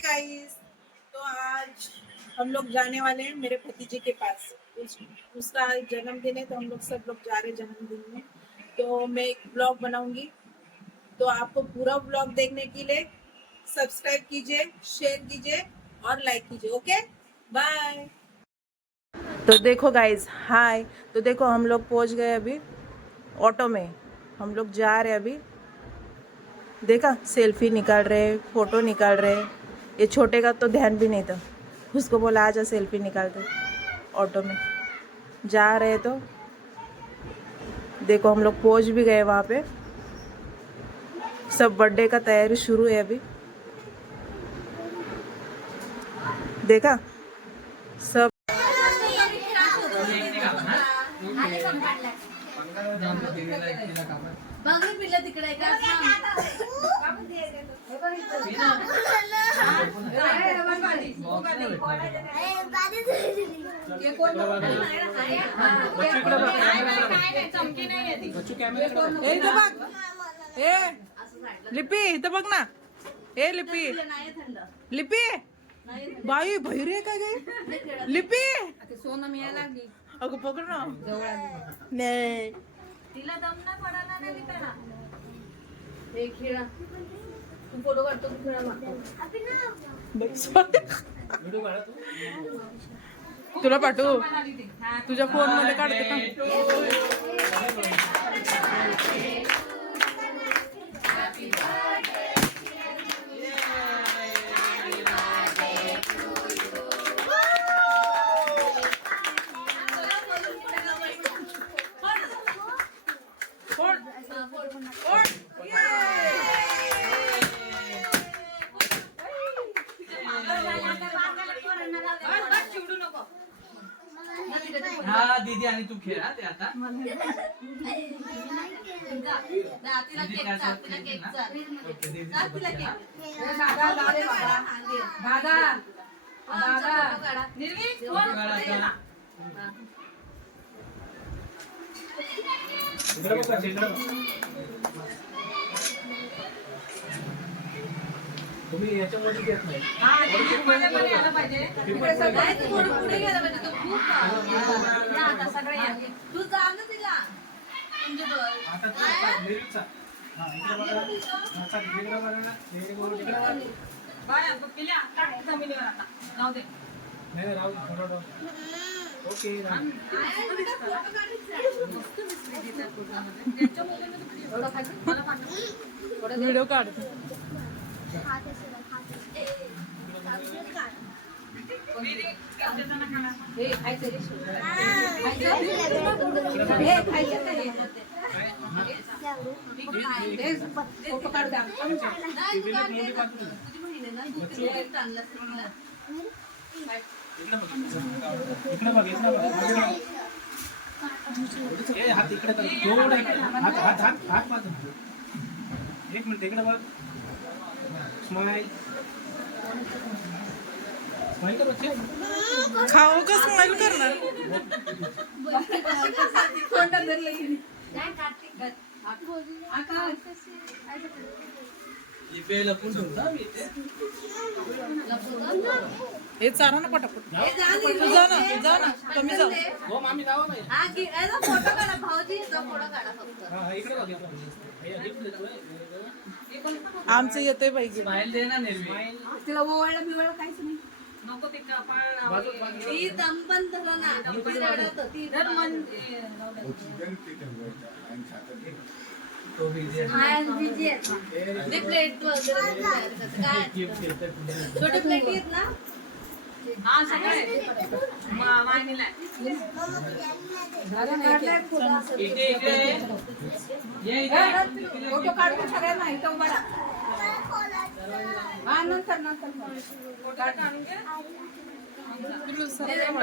Guys, तो आज हम लोग जाने वाले हैं मेरे भतीजे के पास। उसका जन्मदिन है तो हम लोग सब लोग जा रहे हैं जन्मदिन में। तो मैं एक ब्लॉग बनाऊंगी, तो आपको पूरा ब्लॉग देखने के लिए सब्सक्राइब कीजिए, शेयर कीजिए और लाइक कीजिए। Okay, bye. तो देखो गाइस, हाय। तो देखो हम लोग पहुंच गए अभी ऑटो में, हम लोग जा रहे हैं अभी। देखा, सेल्फी निकाल रहे, फोटो निकाल रहे। ये छोटे का तो ध्यान भी नहीं था, उसको बोला आजा सेल्फी निकालते। ऑटो में जा रहे तो देखो हम लोग पहुंच भी गए वहाँ पे। सब बर्थडे का तैयारी शुरू है अभी। देखा सब। तिकडे लिपी इथं बघ ना, ए लिपी, लिपी बाई भैरे काय गे लिपी, सोनं मिळायला लागली. अगं पकड ना. नाही तिला दम ना पडायला नाही विकायला. हे खेळा, तू फोटो काढतो, तू खेळा मागतो. तुला पाठवू, तुझ्या फोन मध्ये काढते का? हा दीदी आणि तू खेळा ते आता. तिला केक चाल, तिला केक चाल. तिला केक. दादा निर्वीक फोन काढा. तुम्ही याच्यामध्ये घेत नाही. यायला पाहिजे. थोडं पुढे गेलं पाहिजे. तो खूप आता सगळे या. तू जा ना तिला. तुमचे व्हिडिओ काढ. हात इकडे कर, थोडं इकडे. हात मार. एक मिनिट इकडे बघ. स्माइल स्माइल कर बच्चे. खाऊ का स्माइल करणार? लपून ठेवता मी इथे. हे चारा ना पटापट. तू जा ना कमी जा. हो मामी जावा बाई. फोटो काढा भाऊजीचा फोटो काढा फक्त. हा इकडे बघ. आमचं येतंय पाहिजे. स्माइल दे ना निर्वी. तिला ओवाळला बिवाळला काहीच नाही. नको ते कपाळ. ती दमबन धरलं ना, ती रडत होती. धर मन. तो बिझी बिझी आहे. ते प्लेट वगैरे काय छोटे प्लेट आहेत ना. हा सगळे मायनीला इकडे इकडे ये इकडे. फोटो काढून सगळ्यांना इथं उभा राहा. हा नंतर फोटो काढून घे.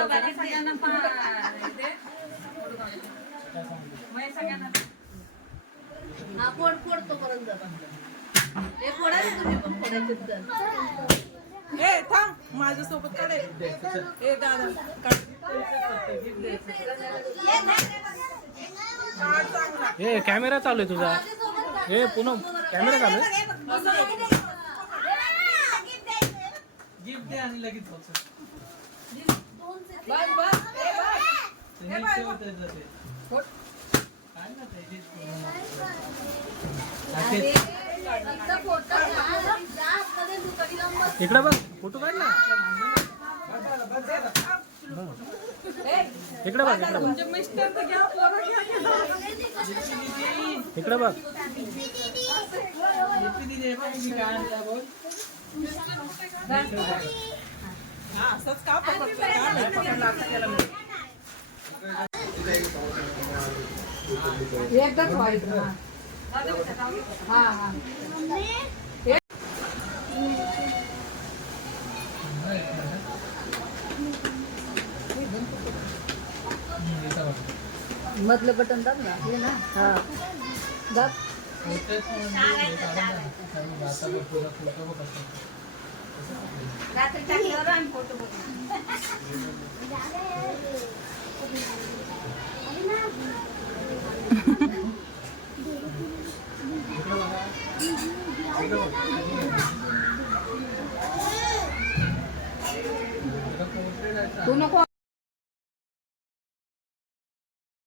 बाकी सगळ्यांना सगळ्यांना हा फोडतो पर्यंत हे फोडा रे तुम्ही पण फोडायचे. ए थांब, माझ्यासोबत काढेल. ए दादा काढ. ए कॅमेरा चालू आहे तुझा. ए पुन्हा कॅमेरा चालू आहे. दे आणि लगेच बस. बस बस ए बस ते नीट ठेवत जाते. काय ना ते इथेच पूर्ण अरे टाकेल. फक्त फोटो काढ जा आतमध्ये तू कधी लांब बस. इकडे बघ फोटो काढ ना. इकडे बघ इकडे बघ मिस्टर तर घ्या फोटो घ्या इकडे बघ. एकदाच व्हायचं हा हा मधलं बटन दाब ना हे ना हा दाब रात्री टाकल्यावर आम्ही फोटो बघू तू नको